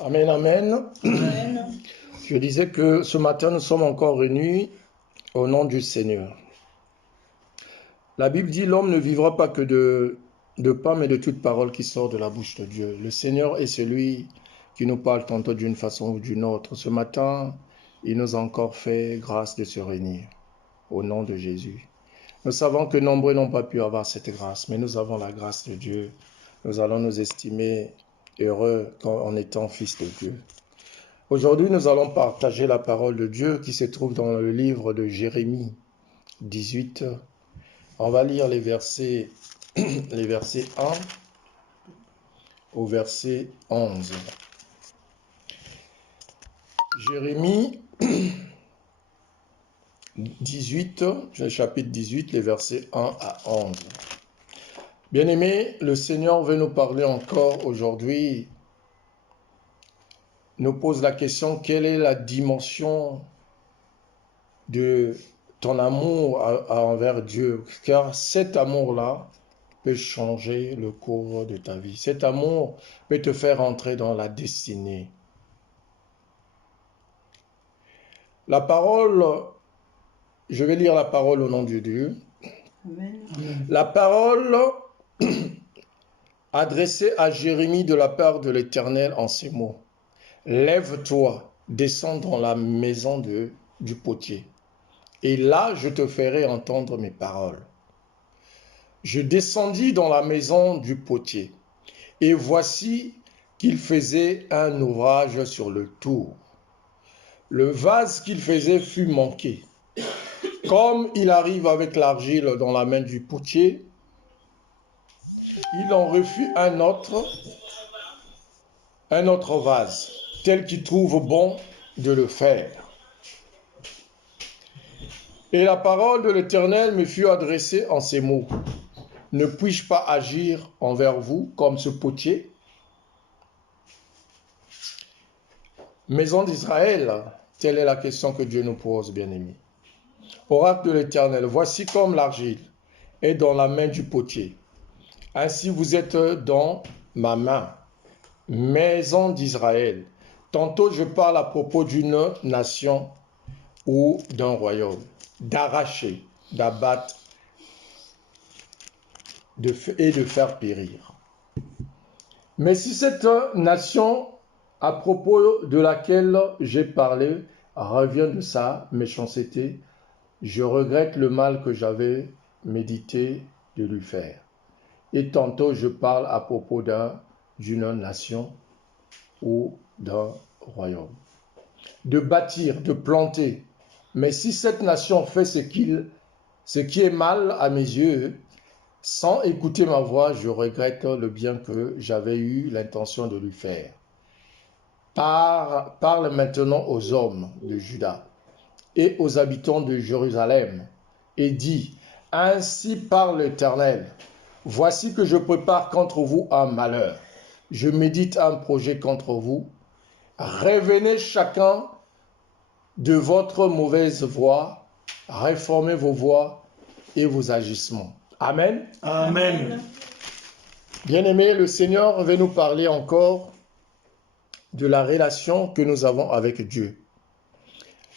Amen, amen. Amen. Je disais que ce matin, nous sommes encore réunis au nom du Seigneur. La Bible dit, l'homme ne vivra pas que de pain, mais de toute parole qui sort de la bouche de Dieu. Le Seigneur est celui qui nous parle tantôt d'une façon ou d'une autre. Ce matin, il nous a encore fait grâce de se réunir au nom de Jésus. Nous savons que nombreux n'ont pas pu avoir cette grâce, mais nous avons la grâce de Dieu. Nous allons nous estimer heureux en étant fils de Dieu. Aujourd'hui, nous allons partager la parole de Dieu qui se trouve dans le livre de Jérémie 18. On va lire les versets 1 au verset 11. Jérémie 18, le chapitre 18, les versets 1 à 11. Bien-aimés, le Seigneur veut nous parler encore aujourd'hui, nous pose la question, quelle est la dimension de ton amour envers Dieu? Car cet amour-là peut changer le cours de ta vie. Cet amour peut te faire entrer dans la destinée. La parole, je vais lire la parole au nom de Dieu. Amen. La parole adressée à Jérémie de la part de l'Éternel en ces mots. Lève-toi, descends dans la maison du potier, et là je te ferai entendre mes paroles. Je descendis dans la maison du potier, et voici qu'il faisait un ouvrage sur le tour. Le vase qu'il faisait fut manqué. Comme il arrive avec l'argile dans la main du potier, il en refit un autre vase, tel qu'il trouve bon de le faire. Et la parole de l'Éternel me fut adressée en ces mots. Ne puis-je pas agir envers vous comme ce potier? Maison d'Israël, telle est la question que Dieu nous pose, bien-aimés. Oracle de l'Éternel, voici comme l'argile est dans la main du potier. Ainsi vous êtes dans ma main, maison d'Israël. Tantôt je parle à propos d'une nation ou d'un royaume, d'arracher, d'abattre et de faire périr. Mais si cette nation à propos de laquelle j'ai parlé revient de sa méchanceté, je regrette le mal que j'avais médité de lui faire. Et tantôt je parle à propos d'une nation ou d'un royaume. De bâtir, de planter. Mais si cette nation fait ce qui est mal à mes yeux, sans écouter ma voix, je regrette le bien que j'avais eu l'intention de lui faire. Parle maintenant aux hommes de Juda et aux habitants de Jérusalem et dis, ainsi parle l'Éternel, voici que je prépare contre vous un malheur. Je médite un projet contre vous. Revenez chacun de votre mauvaise voie, réformez vos voies et vos agissements. Amen. Amen. Bien-aimés, le Seigneur veut nous parler encore de la relation que nous avons avec Dieu.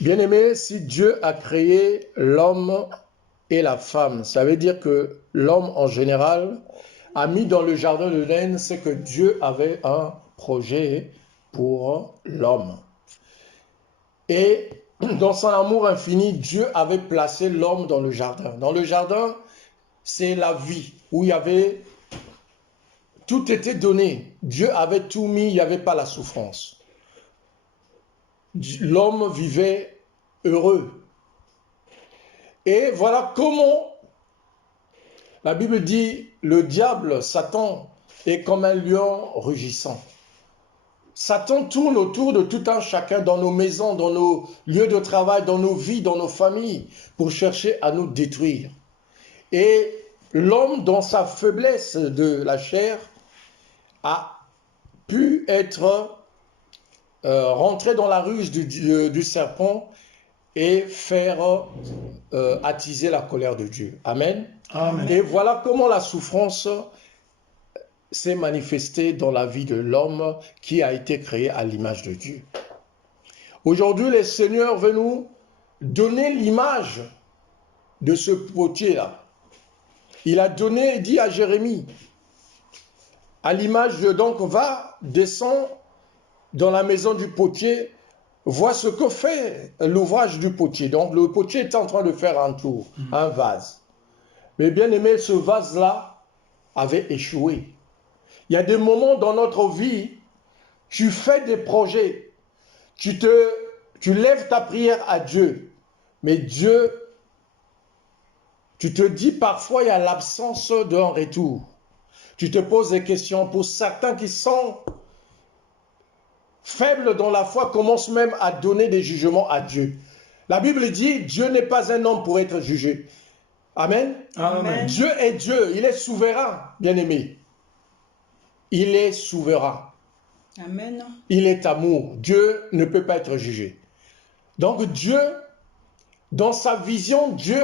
Bien-aimés, si Dieu a créé l'homme et la femme, ça veut dire que l'homme en général a mis dans le jardin de l'Éden, c'est que Dieu avait un projet pour l'homme. Et dans son amour infini, Dieu avait placé l'homme dans le jardin. Dans le jardin, c'est la vie, où il y avait... Tout était donné. Dieu avait tout mis, il n'y avait pas la souffrance. L'homme vivait heureux. Et voilà comment la Bible dit, le diable, Satan, est comme un lion rugissant. Satan tourne autour de tout un chacun dans nos maisons, dans nos lieux de travail, dans nos vies, dans nos familles, pour chercher à nous détruire. Et l'homme, dans sa faiblesse de la chair, a pu être rentré dans la ruse du serpent et faire attiser la colère de Dieu. Amen. Amen. Et voilà comment la souffrance s'est manifesté dans la vie de l'homme qui a été créé à l'image de Dieu. Aujourd'hui, le Seigneur veut nous donner l'image de ce potier-là. Il a donné, il dit à Jérémie, à l'image de donc, va, descends dans la maison du potier, vois ce que fait l'ouvrage du potier. Donc le potier est en train de faire un tour, un vase. Mais bien aimé, ce vase-là avait échoué. Il y a des moments dans notre vie, tu fais des projets, tu lèves ta prière à Dieu, mais Dieu, tu te dis parfois il y a l'absence d'un retour. Tu te poses des questions. Pour certains qui sont faibles dans la foi, commencent même à donner des jugements à Dieu. La Bible dit, Dieu n'est pas un homme pour être jugé. Amen. Amen. Dieu est Dieu, il est souverain, bien-aimé. Il est souverain. Amen. Il est amour. Dieu ne peut pas être jugé. Donc Dieu, dans sa vision, Dieu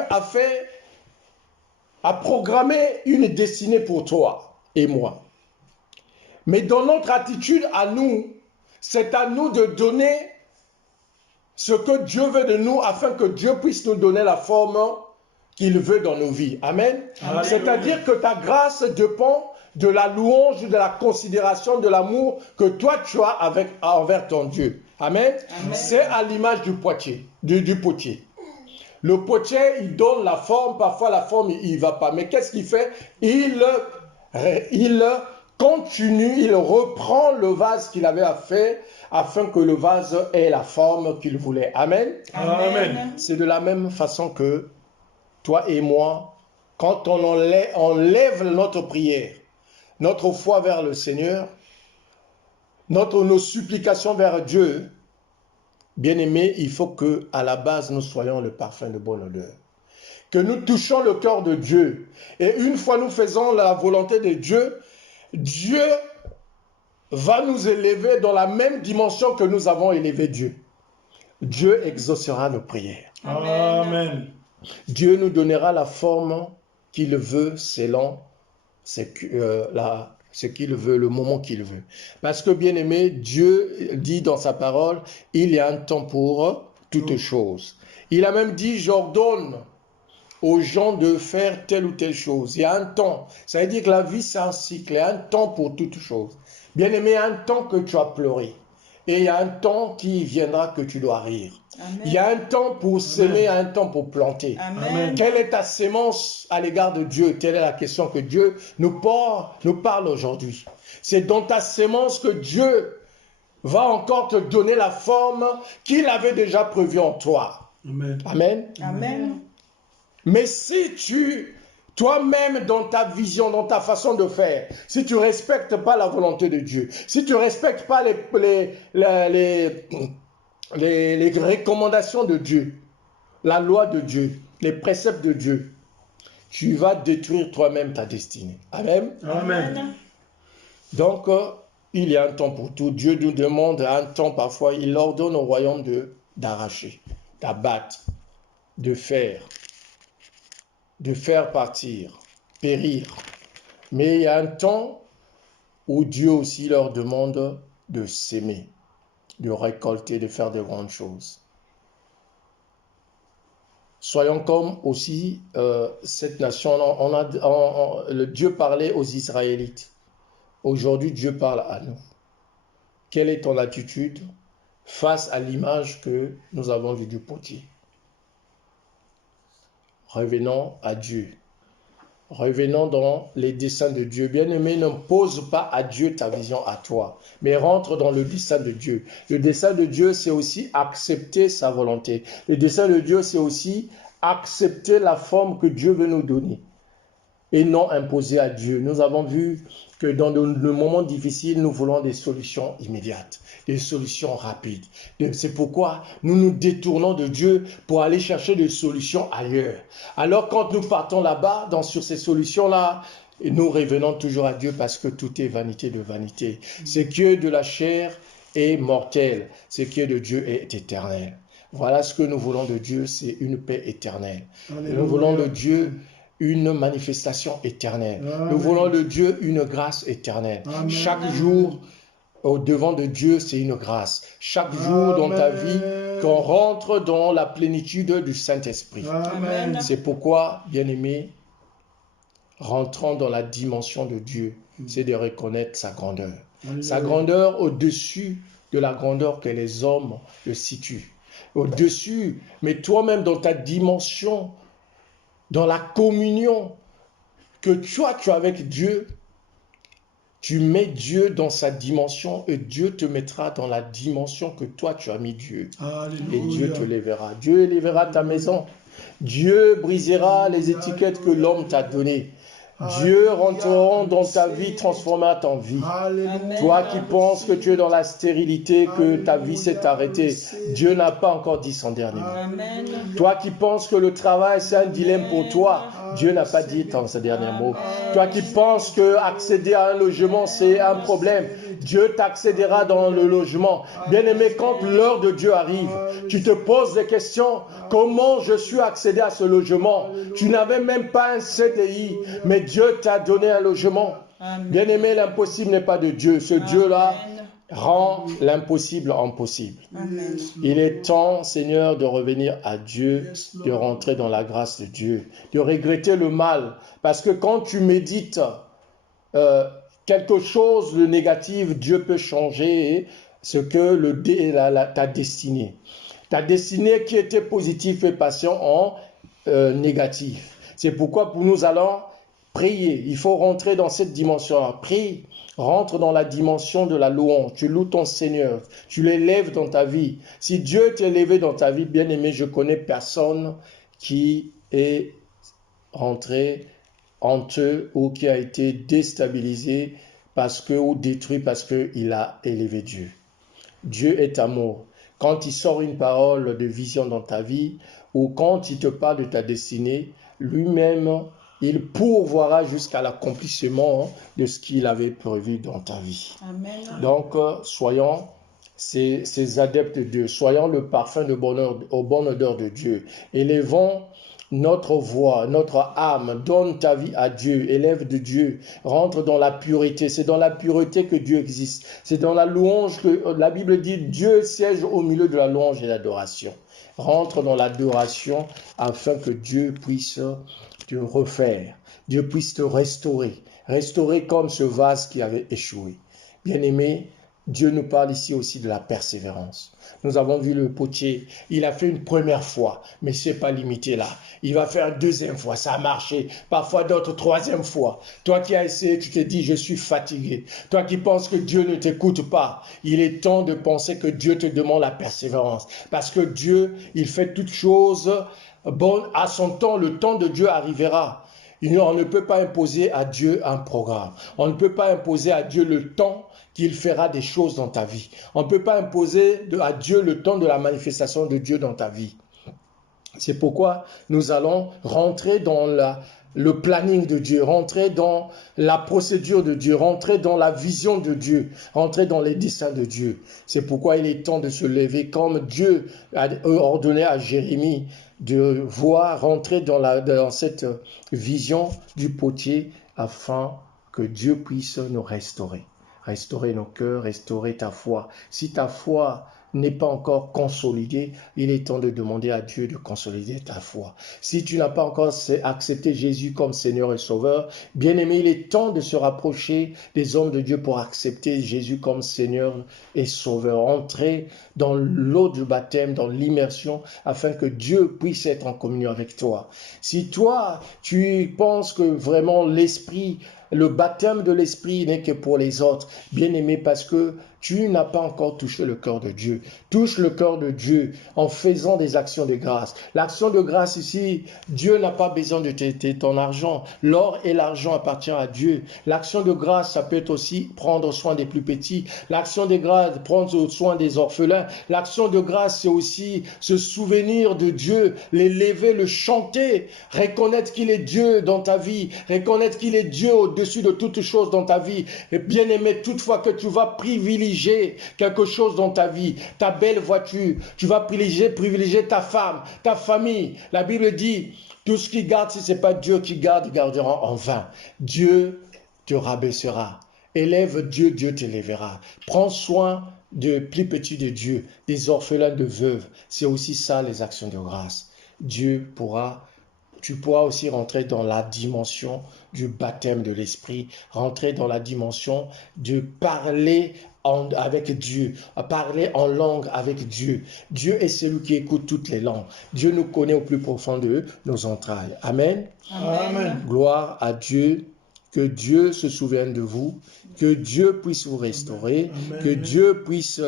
a programmé une destinée pour toi et moi. Mais dans notre attitude à nous, c'est à nous de donner ce que Dieu veut de nous afin que Dieu puisse nous donner la forme qu'il veut dans nos vies. Amen. Amen. C'est-à-dire que ta grâce dépend de la louange, de la considération, de l'amour que toi tu as envers ton Dieu. Amen. Amen. C'est à l'image du potier. Le potier, il donne la forme, parfois la forme, il ne va pas. Mais qu'est-ce qu'il fait? Il continue, il reprend le vase qu'il avait fait afin que le vase ait la forme qu'il voulait. Amen. Amen. C'est de la même façon que toi et moi, quand on enlève notre prière, notre foi vers le Seigneur, nos supplications vers Dieu, bien-aimés, il faut que à la base nous soyons le parfum de bonne odeur. Que nous touchons le cœur de Dieu. Et une fois nous faisons la volonté de Dieu, Dieu va nous élever dans la même dimension que nous avons élevé Dieu. Dieu exaucera nos prières. Amen. Dieu nous donnera la forme qu'il veut selon ce qu'il veut, le moment qu'il veut. Parce que, bien aimé, Dieu dit dans sa parole, il y a un temps pour toutes choses. Il a même dit, j'ordonne aux gens de faire telle ou telle chose. Il y a un temps. Ça veut dire que la vie, c'est un cycle. Il y a un temps pour toutes choses. Bien aimé, il y a un temps que tu as pleuré. Et il y a un temps qui viendra que tu dois rire. Amen. Il y a un temps pour s'aimer, il y a un temps pour planter. Amen. Quelle est ta sémence à l'égard de Dieu? Telle est la question que Dieu nous parle aujourd'hui. C'est dans ta sémence que Dieu va encore te donner la forme qu'il avait déjà prévue en toi. Amen. Amen. Amen. Mais si toi-même, dans ta vision, dans ta façon de faire, si tu ne respectes pas la volonté de Dieu, si tu ne respectes pas les recommandations de Dieu, la loi de Dieu, les préceptes de Dieu, tu vas détruire toi-même ta destinée. Amen. Amen. Donc, il y a un temps pour tout. Dieu nous demande un temps parfois, il ordonne au royaume d'arracher, d'abattre, de faire partir, périr. Mais il y a un temps où Dieu aussi leur demande de s'aimer, de récolter, de faire de grandes choses. Soyons comme aussi cette nation. Dieu parlait aux Israélites. Aujourd'hui, Dieu parle à nous. Quelle est ton attitude face à l'image que nous avons vue du potier? Revenons à Dieu. Revenons dans les desseins de Dieu. Bien-aimé, ne pose pas à Dieu ta vision à toi, mais rentre dans le dessein de Dieu. Le dessein de Dieu, c'est aussi accepter sa volonté. Le dessein de Dieu, c'est aussi accepter la forme que Dieu veut nous donner et non imposer à Dieu. Nous avons vu que dans le moment difficile, nous voulons des solutions immédiates, des solutions rapides. C'est pourquoi nous nous détournons de Dieu pour aller chercher des solutions ailleurs. Alors quand nous partons là-bas, sur ces solutions-là, nous revenons toujours à Dieu parce que tout est vanité de vanité. Ce qui est de la chair est mortel, ce qui est de Dieu est éternel. Voilà ce que nous voulons de Dieu, c'est une paix éternelle. Alléluia. Nous voulons de Dieu une manifestation éternelle. Amen. Nous voulons de Dieu une grâce éternelle. Amen. Chaque jour, au devant de Dieu, c'est une grâce. Chaque jour dans ta vie, qu'on rentre dans la plénitude du Saint-Esprit. Amen. C'est pourquoi, bien-aimés, rentrant dans la dimension de Dieu, c'est de reconnaître sa grandeur. Sa grandeur au-dessus de la grandeur que les hommes le situent. Au-dessus, mais toi-même dans ta dimension, dans la communion que toi tu as avec Dieu, tu mets Dieu dans sa dimension et Dieu te mettra dans la dimension que toi tu as mis Dieu. Alléluia. Et Dieu te lèvera. Dieu élèvera ta maison. Dieu brisera les étiquettes que l'homme t'a données. Dieu rentrera dans ta vie, transformera ta vie. Alléluia. Toi qui penses que tu es dans la stérilité, que ta vie s'est arrêtée, Dieu n'a pas encore dit son dernier mot. Amen. Toi qui penses que le travail c'est un dilemme pour toi, Dieu n'a pas dit son dernier mot. Toi qui penses que accéder à un logement c'est un problème, Dieu t'accédera dans le logement. Bien-aimé, quand l'heure de Dieu arrive, tu te poses des questions. Comment je suis accédé à ce logement? Tu n'avais même pas un CDI, mais Dieu t'a donné un logement. Amen. Bien-aimé, l'impossible n'est pas de Dieu. Ce Dieu-là Amen. rend l'impossible en possible. Amen. Il est temps, Seigneur, de revenir à Dieu, de rentrer dans la grâce de Dieu, de regretter le mal. Parce que quand tu médites quelque chose de négatif, Dieu peut changer ce que ta destinée. Ta destinée qui était positive et patient en négatif. C'est pourquoi nous allons prier. Il faut rentrer dans cette dimension-là. Prie. Rentre dans la dimension de la louange. Tu loues ton Seigneur. Tu l'élèves dans ta vie. Si Dieu t'a élevé dans ta vie, bien aimé, je connais personne qui est rentré honteux ou qui a été déstabilisé ou détruit parce qu'il a élevé Dieu. Dieu est amour. Quand il sort une parole de vision dans ta vie ou quand il te parle de ta destinée, lui-même, il pourvoira jusqu'à l'accomplissement de ce qu'il avait prévu dans ta vie. Amen. Donc, soyons ces adeptes de Dieu. Soyons le parfum de bonheur, au bonne odeur de Dieu. Élevons notre voix, notre âme. Donne ta vie à Dieu. Élève de Dieu. Rentre dans la pureté. C'est dans la pureté que Dieu existe. C'est dans la louange que la Bible dit Dieu siège au milieu de la louange et l'adoration. Rentre dans l'adoration afin que Dieu puisse te refaire. Dieu puisse te restaurer. Restaurer comme ce vase qui avait échoué. Bien-aimé, Dieu nous parle ici aussi de la persévérance. Nous avons vu le potier, il a fait une première fois, mais ce n'est pas limité là. Il va faire une deuxième fois, ça a marché. Parfois d'autres, troisième fois. Toi qui as essayé, tu te dis, je suis fatigué. Toi qui penses que Dieu ne t'écoute pas, il est temps de penser que Dieu te demande la persévérance. Parce que Dieu, il fait toutes choses bonnes à son temps. Le temps de Dieu arrivera. On ne peut pas imposer à Dieu un programme. On ne peut pas imposer à Dieu le temps qu'il fera des choses dans ta vie. On ne peut pas imposer à Dieu le temps de la manifestation de Dieu dans ta vie. C'est pourquoi nous allons rentrer dans le planning de Dieu, rentrer dans la procédure de Dieu, rentrer dans la vision de Dieu, rentrer dans les desseins de Dieu. C'est pourquoi il est temps de se lever comme Dieu a ordonné à Jérémie de voir rentrer dans cette vision du potier afin que Dieu puisse nous restaurer. Restaurer nos cœurs, restaurer ta foi. Si ta foi n'est pas encore consolidée, il est temps de demander à Dieu de consolider ta foi. Si tu n'as pas encore accepté Jésus comme Seigneur et Sauveur, bien-aimé, il est temps de se rapprocher des hommes de Dieu pour accepter Jésus comme Seigneur et Sauveur. Entrer dans l'eau du baptême, dans l'immersion, afin que Dieu puisse être en communion avec toi. Si toi, tu penses que vraiment le baptême de l'Esprit n'est que pour les autres, bien-aimé, parce que tu n'as pas encore touché le cœur de Dieu. Touche le cœur de Dieu en faisant des actions de grâce. L'action de grâce ici, Dieu n'a pas besoin de ton argent. L'or et l'argent appartiennent à Dieu. L'action de grâce, ça peut être aussi prendre soin des plus petits. L'action de grâce, prendre soin des orphelins. L'action de grâce, c'est aussi se souvenir de Dieu, l'élever, le chanter, reconnaître qu'il est Dieu dans ta vie, reconnaître qu'il est Dieu au-dessus au-dessus de toutes choses dans ta vie. Et bien aimé, toutefois que tu vas privilégier quelque chose dans ta vie, ta belle voiture, tu vas privilégier ta femme, ta famille. La Bible dit, tout ce qui garde, si ce n'est pas Dieu qui garde, ils garderont en vain. Dieu te rabaissera. Élève Dieu, Dieu t'élèvera. Prends soin des plus petits de Dieu, des orphelins de veuves. C'est aussi ça les actions de grâce. Tu pourras aussi rentrer dans la dimension du baptême de l'Esprit, rentrer dans la dimension de parler avec Dieu, parler en langue avec Dieu. Dieu est celui qui écoute toutes les langues. Dieu nous connaît au plus profond de nos entrailles. Amen. Amen. Gloire à Dieu. Que Dieu se souvienne de vous, que Dieu puisse vous restaurer, Amen. que Dieu puisse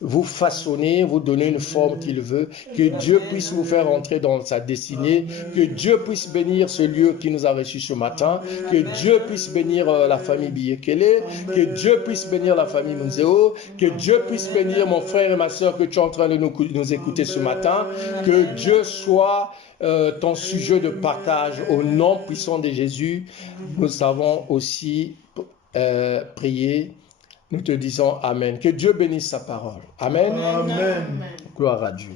vous façonner, vous donner une forme qu'il veut, que Dieu puisse vous faire entrer dans sa destinée, que Dieu puisse bénir ce lieu qui nous a reçus ce matin, que Dieu puisse bénir la famille Biyekele, que Dieu puisse bénir la famille Munzeo, que Dieu puisse bénir mon frère et ma soeur que tu es en train de nous écouter ce matin, que Dieu soit ton sujet de partage au nom puissant de Jésus. Nous avons aussi prié, nous te disons Amen. Que Dieu bénisse sa parole. Amen. Amen. Gloire à Dieu.